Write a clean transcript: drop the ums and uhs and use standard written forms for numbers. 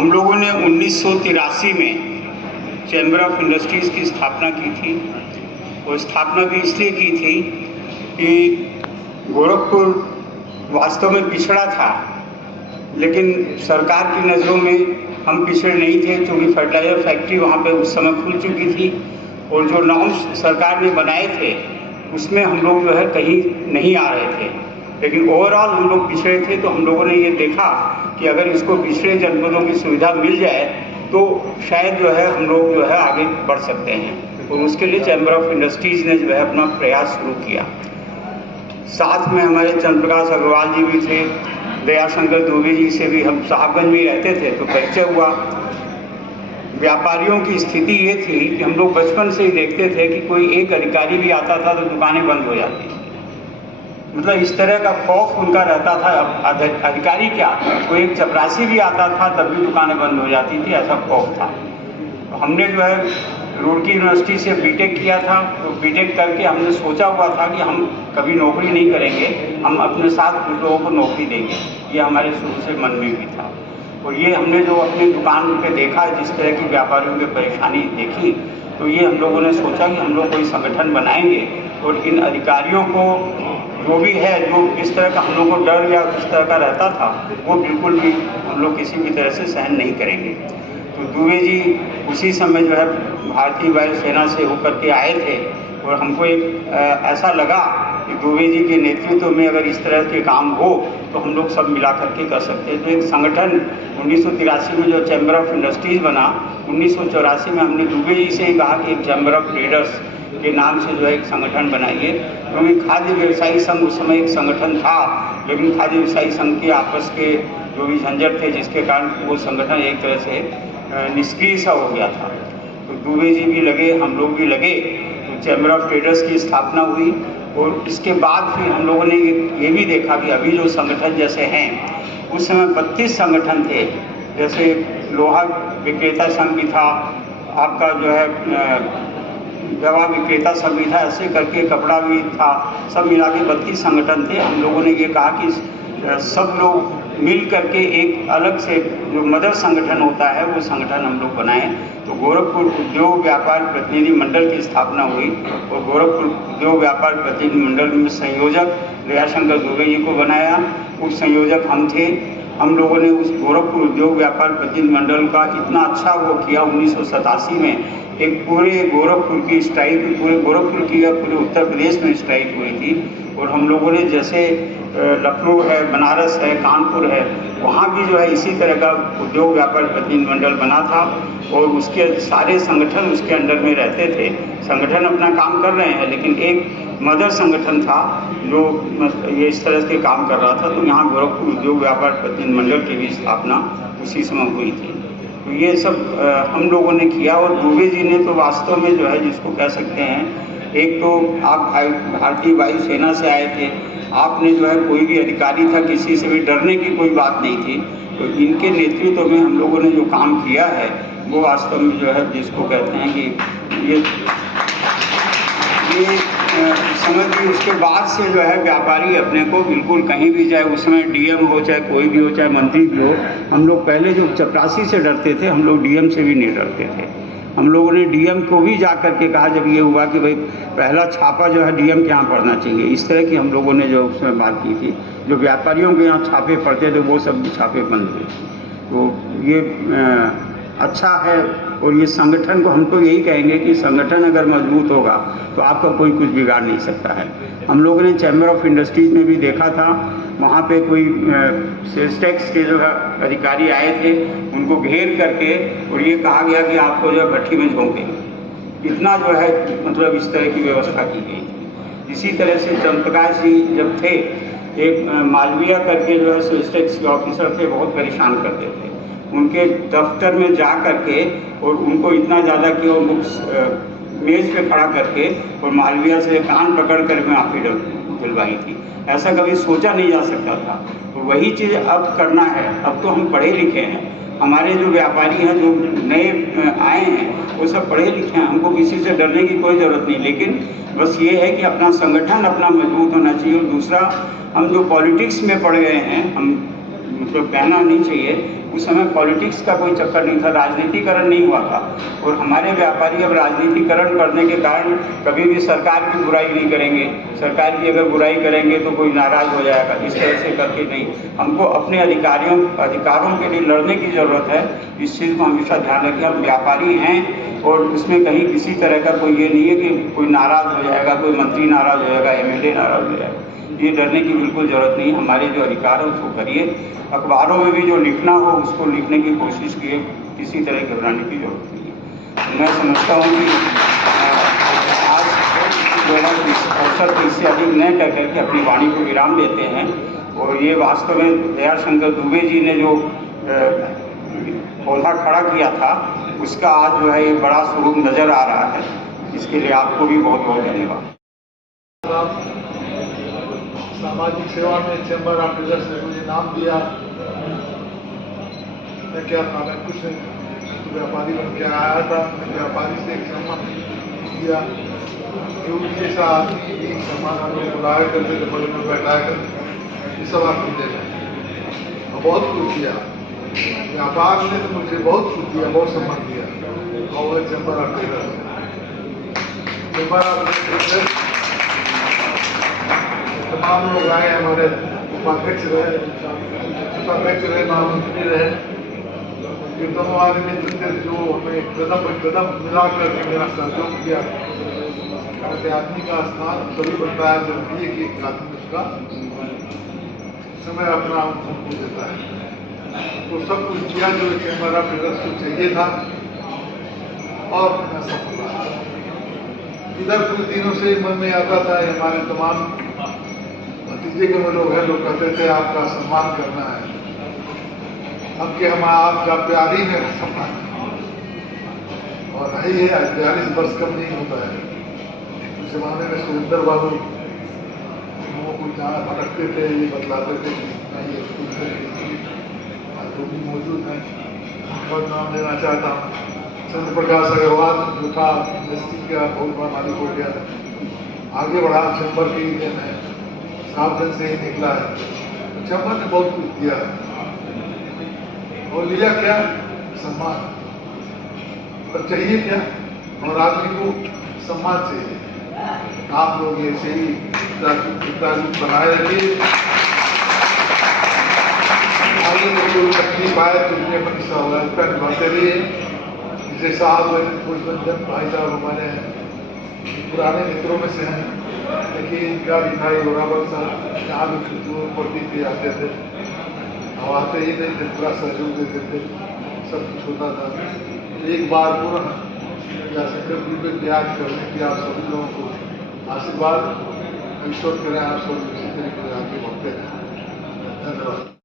हम लोगों ने 1983 में चैम्बर ऑफ इंडस्ट्रीज़ की स्थापना की थी। वो स्थापना भी इसलिए की थी कि गोरखपुर वास्तव में पिछड़ा था, लेकिन सरकार की नज़रों में हम पिछड़े नहीं थे, क्योंकि फर्टिलाइजर फैक्ट्री वहाँ पे उस समय खुल चुकी थी और जो नॉर्म्स सरकार ने बनाए थे उसमें हम लोग जो है कहीं नहीं आ रहे थे। लेकिन ओवरऑल हम लोग पिछड़े थे, तो हम लोगों ने ये देखा कि अगर इसको पिछड़े जनपदों की सुविधा मिल जाए तो शायद जो है हम लोग जो है आगे बढ़ सकते हैं, और उसके लिए चैम्बर ऑफ इंडस्ट्रीज़ ने जो है अपना प्रयास शुरू किया। साथ में हमारे चंद्रप्रकाश अग्रवाल जी भी थे, दयाशंकर दुबे जी से भी हम साहबगंज में रहते थे तो परिचय हुआ। व्यापारियों की स्थिति ये थी कि हम लोग बचपन से ही देखते थे कि कोई एक अधिकारी भी आता था तो दुकानें बंद हो जाती थी। मतलब इस तरह का खौफ उनका रहता था। अधिकारी क्या, कोई एक चपरासी भी आता था तब भी दुकानें बंद हो जाती थी, ऐसा खौफ था। तो हमने जो है रुड़की यूनिवर्सिटी से बीटेक किया था, तो बीटेक करके हमने सोचा हुआ था कि हम कभी नौकरी नहीं करेंगे, हम अपने साथ कुछ लोगों को नौकरी देंगे। ये हमारे शुरू से मन में भी था। और ये हमने जो अपनी दुकान पे देखा, जिस तरह की व्यापारियों की परेशानी देखी, तो ये हम लोगों ने सोचा कि हम लोग कोई संगठन बनाएंगे और इन अधिकारियों को जो भी है, जो इस तरह का हम लोग को डर या इस तरह का रहता था, वो बिल्कुल भी हम लोग किसी भी तरह से सहन नहीं करेंगे। तो दुबे जी उसी समय जो है भारतीय वायुसेना से होकर के आए थे, और हमको एक ऐसा लगा कि दुबे जी के नेतृत्व में अगर इस तरह के काम हो तो हम लोग सब मिला करके कर सकते हैं। तो एक संगठन 1983 में जो चैम्बर ऑफ इंडस्ट्रीज़ बना, 1984 में हमने दुबे जी से ही कहा कि एक चैम्बर ऑफ ट्रेडर्स के नाम से जो है एक संगठन बनाइए, क्योंकि खाद्य व्यवसायी संघ उस समय एक संगठन था, लेकिन खाद्य व्यवसायी संघ के आपस के जो भी झंझट थे, जिसके कारण वो संगठन एक तरह से निष्क्रिय सा हो गया था। तो दुबे जी भी लगे, हम लोग भी लगे, तो चैम्बर ऑफ ट्रेडर्स की स्थापना हुई। और इसके बाद फिर हम लोगों ने ये भी देखा कि अभी जो संगठन जैसे हैं, उस समय 32 संगठन थे। जैसे लोहा विक्रेता संघ भी था, आपका जो है दवा विक्रेता संघ भी था, ऐसे करके कपड़ा भी था, सब मिला के 32 संगठन थे। हम लोगों ने ये कहा कि सब लोग मिल करके एक अलग से जो मदर संगठन होता है वो संगठन हम लोग बनाएं। तो गोरखपुर उद्योग व्यापार प्रतिनिधि मंडल की स्थापना हुई, और गोरखपुर उद्योग व्यापार प्रतिनिधि मंडल में संयोजक दयाशंकर दुबे जी को बनाया, उप संयोजक हम थे। हम लोगों ने उस गोरखपुर उद्योग व्यापार प्रतिनिधि मंडल का इतना अच्छा वो किया, 1987 में एक पूरे गोरखपुर की स्ट्राइक, पूरे गोरखपुर की या पूरे उत्तर प्रदेश में स्ट्राइक हुई थी। और हम लोगों ने जैसे लखनऊ है, बनारस है, कानपुर है, वहाँ भी जो है इसी तरह का उद्योग व्यापार प्रतिनिधि मंडल बना था, और उसके सारे संगठन उसके अंडर में रहते थे। संगठन अपना काम कर रहे हैं, लेकिन एक मदर संगठन था जो ये इस तरह से काम कर रहा था। तो यहाँ गोरखपुर उद्योग व्यापार प्रतिनिधि मंडल की भी स्थापना उसी समय हुई थी। तो ये सब हम लोगों ने किया। और दुबे जी ने तो वास्तव में जो है, जिसको कह सकते हैं, एक तो आप भारतीय वायुसेना से आए थे, आपने जो है कोई भी अधिकारी था, किसी से भी डरने की कोई बात नहीं थी। तो इनके नेतृत्व में हम लोगों ने जो काम किया है वो वास्तव में जो है, जिसको कहते हैं कि ये समझिए। उसके बाद से जो है व्यापारी अपने को बिल्कुल कहीं भी जाए, उसमें डीएम हो, चाहे कोई भी हो, चाहे मंत्री भी हो, हम लोग पहले जो चपरासी से डरते थे, हम लोग डीएम से भी नहीं डरते थे। हम लोगों ने डीएम को भी जा कर के कहा, जब ये हुआ कि भाई पहला छापा जो है डीएम के यहाँ पड़ना चाहिए, इस तरह की हम लोगों ने जो उसमें बात की थी। जो व्यापारियों के यहाँ छापे पड़ते थे वो सब छापे बंद हुए। तो ये अच्छा है। और ये संगठन को हम तो यही कहेंगे कि संगठन अगर मजबूत होगा तो आपका कोई कुछ बिगाड़ नहीं सकता है। हम लोगों ने चैम्बर ऑफ इंडस्ट्रीज़ में भी देखा था, वहाँ पे कोई सेल्स टैक्स के जो है अधिकारी आए थे, उनको घेर करके और ये कहा गया कि आपको जो है भट्टी में झोंक देंगे। इतना जो है मतलब इस तरह की व्यवस्था की गई थी। इसी तरह से चंद्रप्रकाश जी जब थे, एक मालवीय करके जो है सेल्स टैक्स के ऑफिसर थे, बहुत परेशान करते थे। उनके दफ्तर में जा करके और उनको इतना ज़्यादा कि उनको मेज पे खड़ा करके और मालवीय से कान पकड़ कर माफी दिलवाई थी। ऐसा कभी सोचा नहीं जा सकता था। तो वही चीज़ अब करना है। अब तो हम पढ़े लिखे हैं, हमारे जो व्यापारी हैं, जो नए आए हैं, वो सब पढ़े लिखे हैं, हमको किसी से डरने की कोई ज़रूरत नहीं। लेकिन बस ये है कि अपना संगठन अपना मजबूत होना चाहिए। और दूसरा, हम जो पॉलिटिक्स में पड़ गए हैं, हम मतलब कहना नहीं चाहिए, उस समय पॉलिटिक्स का कोई चक्कर नहीं था, राजनीतिकरण नहीं हुआ था। और हमारे व्यापारी अब राजनीतिकरण करने के कारण कभी भी सरकार की बुराई नहीं करेंगे। सरकार की अगर बुराई करेंगे तो कोई नाराज़ हो जाएगा, इस तरह से करके नहीं। हमको अपने अधिकारों के लिए लड़ने की ज़रूरत है। इस चीज़ को हमेशा ध्यान रखें। हम व्यापारी हैं और उसमें कहीं किसी तरह का कोई ये नहीं है कि कोई नाराज़ हो जाएगा, कोई मंत्री नाराज़ हो जाएगा, MLA नाराज़ हो जाएगा। ये डरने की बिल्कुल ज़रूरत नहीं। हमारे जो अधिकार है उसको करिए। अखबारों में भी जो लिखना हो उसको लिखने की कोशिश कीजिए, किसी तरह घबराने की जरूरत नहीं है। मैं समझता हूँ कि आज इस अवसर को इससे अधिक न कह करके अपनी वाणी को विराम देते हैं। और ये वास्तव में दयाशंकर दुबे जी ने जो पौधा खड़ा किया था उसका आज जो है एक बड़ा स्वरूप नज़र आ रहा है। इसके लिए आपको भी बहुत बहुत धन्यवाद। सामाजिक सेवा में चैम्बर ऑफ कॉमर्स ने मुझे नाम दिया। मैं क्या था, मैं कुछ तो व्यापारी बन के आया था। मैं व्यापारी से एक सम्मान किया। योगी जैसा आदमी भी सम्मान हम लोग बुलाया करते थे, बड़े में बैठाया करते, ये सब आप मिलते हैं और बहुत कुछ किया। व्यापार ने तो मुझे बहुत कुछ दिया, बहुत सम्मान दिया। और चैम्बर ऑफ कॉमर्स तमाम लोग आए, हमारे उपाध्यक्ष रहे, महामंत्री रहे, ये दोनों आदमी थे जो हमें कदम मिला करके मेरा सहयोग किया। क्योंकि आदमी का स्थान तभी बनता है जब भी एक आदमी उसका समय अपना उनको देता है। तो सब कुछ किया जो चैम्बर ऑफ कॉमर्स को चाहिए था और मैं सफल रहा। इधर कुछ दिनों से मन में आता था, हमारे तमाम भतीजे के वो लोग हैं, लोग कहते थे आपका सम्मान करना है, अब कि हम आपका प्यारी में सम्मान और नहीं है। 42 वर्ष कम नहीं होता है। उस जमाने में सुरेंद्र बाबू वो कुछ जहाँ भटकते थे ये बतलाते थे कि नहीं ये स्कूल जो भी मौजूद है बहुत नाम लेना चाहता हूँ। चंद्र प्रकाश अग्रवाल जो था यूनिवर्सिटी का बहुत बड़ा मालिक हो गया, आगे बढ़ा चैम्बर की देन है, सावधान से ही निकला है। तो चैम्बर ने बहुत कुछ दिया और लिया क्या, सम्मान। और चाहिए क्या, और आदमी को सम्मान चाहिए। आप लोग ऐसे ही बनाए रखिए। आगे तो कोई तकलीफ आए तो उसमें अपनी सहूलियत निभाते रहिए। जैसे साहब पुष्पंजन भाई साहब हमारे पुराने मित्रों में से हैं, लेकिन इनका भी भाई बराबर साहब यहाँ भी छुट्टियों पड़ती थी, आते थे और आते ही नहीं थे, पूरा सहयोग देते थे, सब कुछ होता था। एक बार पूरा या संकल्प जी पे याद करने की आप सभी लोगों को आशीर्वाद ईश्वर करें, आप सब इसी तरीके से आगे बढ़ते हैं। धन्यवाद।